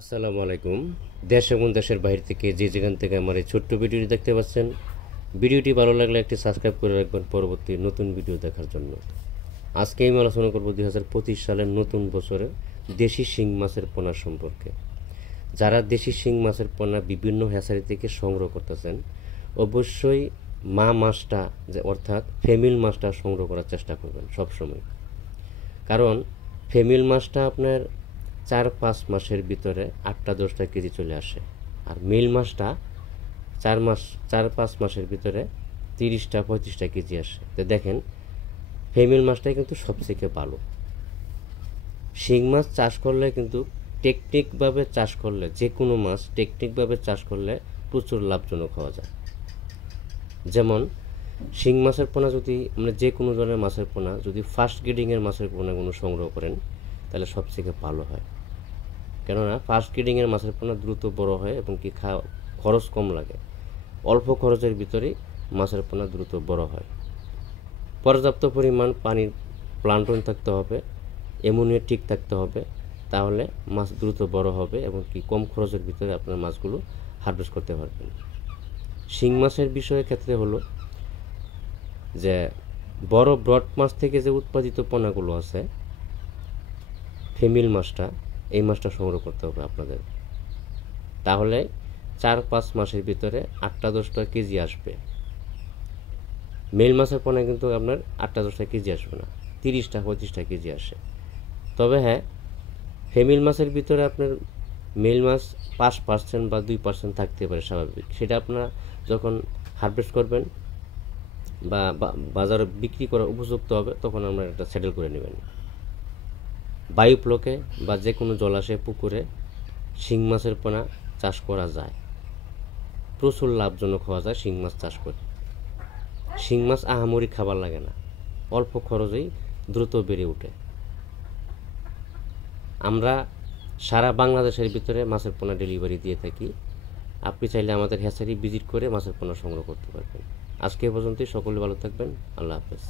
আসসালামু আলাইকুম। দেশ এবং দেশের বাইরে থেকে যে যেখান থেকে আমার এই ছোট্ট ভিডিওটি দেখতে পাচ্ছেন, ভিডিওটি ভালো লাগলে একটি সাবস্ক্রাইব করে রাখবেন পরবর্তী নতুন ভিডিও দেখার জন্য। আজকে আমি আলোচনা করব 2025 সালের নতুন বছরে দেশি শিং মাছের পোনা সম্পর্কে। যারা দেশি শিং মাছের পোনা বিভিন্ন হ্যাচারি থেকে সংগ্রহ করতেছেন, অবশ্যই মা মাছটা অর্থাৎ ফেমিল মাছটা সংগ্রহ করার চেষ্টা করবেন সবসময়। কারণ ফেমিল মাছটা আপনার 4-5 মাসের ভিতরে 8-10টা কেজি চলে আসে, আর মেল মাছটা 4-5 মাসের ভিতরে 30-35টা কেজি আসে। তো দেখেন, ফেমিল মাছটাই কিন্তু সবথেকে ভালো। শিং মাছ চাষ করলে কিন্তু টেকনিকভাবে চাষ করলে, যে কোনো মাছ টেকনিকভাবে চাষ করলে প্রচুর লাভজনক হওয়া যায়। যেমন শিং মাছের পোনা যদি মানে যে কোনো ধরনের মাছের পোনা যদি ফার্স্ট গ্রেডিংয়ের মাছের পোনাগুলো সংগ্রহ করেন তাহলে সবথেকে ভালো হয়। কেননা ফার্স্ট গ্রেডিংয়ের মাছের পোনা দ্রুত বড় হয় এবং কি খরচ কম লাগে। অল্প খরচের ভিতরেই মাছের পোনা দ্রুত বড় হয়। পর্যাপ্ত পরিমাণ পানির প্লান্টন থাকতে হবে, অ্যামোনিয়া ঠিক থাকতে হবে, তাহলে মাছ দ্রুত বড় হবে এবং কি কম খরচের ভিতরে আপনার মাছগুলো হারভেস্ট করতে পারবেন। শিং মাছের বিষয়ের ক্ষেত্রে হলো যে বড় ব্রড মাছ থেকে যে উৎপাদিত পোনাগুলো আছে, ফিমেল মাছটা, এই মাছটা সংগ্রহ করতে হবে আপনাদের। তাহলে 4-5 মাসের ভিতরে 8-10টা কেজি আসবে। মেল মাছের পোনা কিন্তু আপনার 8-10টা কেজি আসবে না, 30-35টা কেজি আসে। তবে হ্যাঁ, ফিমেল মাছের ভিতরে আপনার মেল মাছ 5% বা 2% থাকতে পারে স্বাভাবিক। সেটা আপনারা যখন হারভেস্ট করবেন বা বাজারে বিক্রি করার উপযুক্ত হবে তখন আমরা এটা সেটেল করে নেবেন। বায়ুপ্লকে বা যে কোনো জলাশয় পুকুরে শিং মাছের পোনা চাষ করা যায়, প্রচুর লাভজনক হওয়া যায় শিং মাছ চাষ করে। শিং মাছ আহামরি খাবার লাগে না, অল্প খরচেই দ্রুত বেড়ে ওঠে। আমরা সারা বাংলাদেশের ভিতরে মাছের পোনা ডেলিভারি দিয়ে থাকি। আপনি চাইলে আমাদের হ্যাচারি ভিজিট করে মাছের পোনা সংগ্রহ করতে পারবেন। আজকে পর্যন্তই, সকলে ভালো থাকবেন। আল্লাহ হাফেজ।